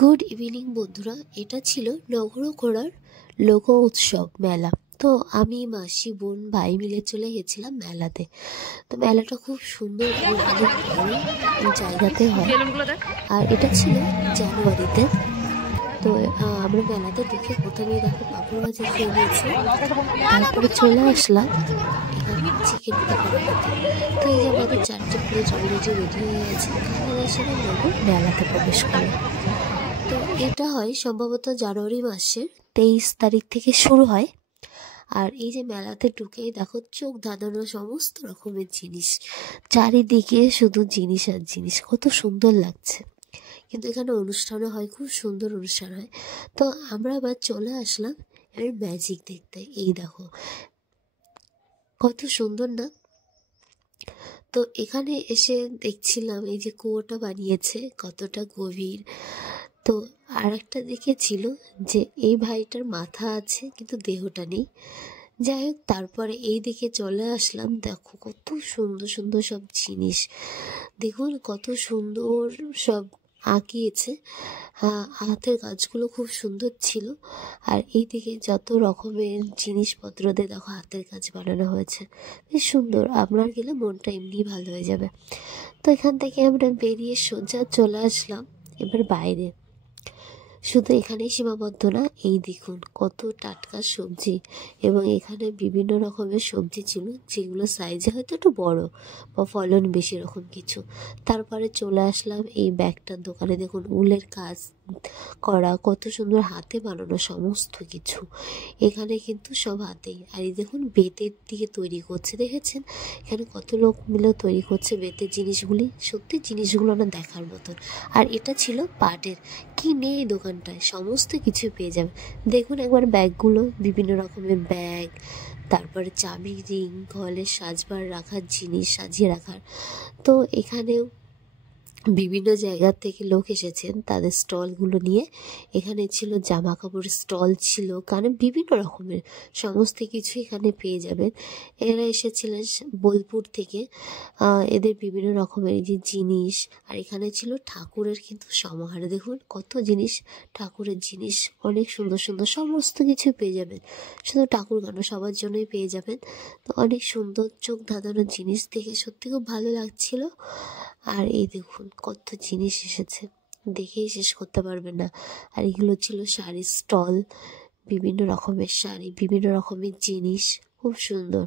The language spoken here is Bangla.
গুড ইভিনিং বন্ধুরা, এটা ছিল নগরকোড়ার লোক উৎসব মেলা। তো আমি মাসি বোন ভাই মিলে চলে গেছিলাম মেলাতে। তো মেলাটা খুব সুন্দর এবং অনেক বড় জায়গাতে হয়, আর এটা ছিল জানুয়ারিতে। তো আমরা মেলাতে ঢুকে প্রথমেই দেখো পাঁপড় ভাজি খেয়ে নিয়েছিলাম, তারপরে চলে আসলাম এখানে চিকেন পকোড়া খেতে। তো এই যে আমাদের চারটে প্লেট অলরেডি রেডি হয়ে গেছে, খাওয়া সেরে নেবো, মেলাতে প্রবেশ করলাম। তো এটা হয় সম্ভবত জানুয়ারি মাসের 23 তারিখ থেকে শুরু হয়। আর এই যে মেলাতে ঢুকেই দেখো চোখ ধাঁধানো সমস্ত রকমের জিনিস, চারিদিকে শুধু জিনিস আর জিনিস, কত সুন্দর লাগছে। কিন্তু এখানে অনুষ্ঠানও হয়, খুব সুন্দর অনুষ্ঠান হয়। তো আমরা আবার চলে আসলাম এর ম্যাজিক দেখতে। এই দেখো কত সুন্দর না। তো এখানে এসে দেখছিলাম এই যে কুয়োটা বানিয়েছে কতটা গভীর। তো আর একটা দেখেছিল যে এই ভাইটার মাথা আছে কিন্তু দেহটা নেই। যাই হোক, তারপরে এই দিকে চলে আসলাম। দেখো কত সুন্দর সুন্দর সব জিনিস, দেখুন কত সুন্দর সব আঁকিয়েছে। হাতের কাজগুলো খুব সুন্দর ছিল। আর এই দিকে যত রকমের জিনিসপত্র দিয়ে দেখো হাতের কাজ বানানো হয়েছে, বেশ সুন্দর। আপনার গেলে মনটা এমনি ভালো হয়ে যাবে। তো এখান থেকে আমরা বেরিয়ে সোজা চলে আসলাম এবার বাইরে। শুধু এখানেই সীমাবদ্ধ না, এই দেখুন কত টাটকা সবজি, এবং এখানে বিভিন্ন রকমের সবজি ছিল যেগুলো সাইজে হয়তো একটু বড় বা ফলন বেশি রকম কিছু। তারপরে চলে আসলাম এই ব্যাগটার দোকানে। দেখুন উলের কাজ করা, কত সুন্দর হাতে বানানো সমস্ত কিছু এখানে কিন্তু সব হাতেই। আর এই দেখুন বেতের দিয়ে তৈরি করছে, দেখেছেন এখানে কত লোক মিলে তৈরি করছে বেতের জিনিসগুলি। সত্যি জিনিসগুলো না দেখার মতন। আর এটা ছিল পাটের। কি নেই দোকানটায়, সমস্ত কিছু পেয়ে যাবে। দেখুন একবার ব্যাগগুলো, বিভিন্ন রকমের ব্যাগ, তারপরে চাবি, রিং, ঘরে সাজবার রাখার জিনিস সাজিয়ে রাখার। তো এখানেও বিভিন্ন জায়গা থেকে লোক এসেছেন তাদের স্টলগুলো নিয়ে। এখানে ছিল জামা কাপড়ের স্টল ছিল, কারণ বিভিন্ন রকমের সমস্ত কিছু এখানে পেয়ে যাবেন। এরা এসেছিলেন বোলপুর থেকে। এদের বিভিন্ন রকমের যে জিনিস। আর এখানে ছিল ঠাকুরের কিন্তু সমাহার, দেখুন কত জিনিস, ঠাকুরের জিনিস অনেক সুন্দর সুন্দর সমস্ত কিছু পেয়ে যাবেন। শুধু ঠাকুর কেন, সবার জন্যই পেয়ে যাবেন। তো অনেক সুন্দর চোখ ধাঁধানো জিনিস দেখে সত্যি খুব ভালো লাগছিল। আর এই দেখুন কত জিনিস এসেছে, দেখেই শেষ করতে পারবেন না। আর এগুলো ছিল শাড়ির স্টল, বিভিন্ন রকমের শাড়ি, বিভিন্ন রকমের জিনিস, খুব সুন্দর।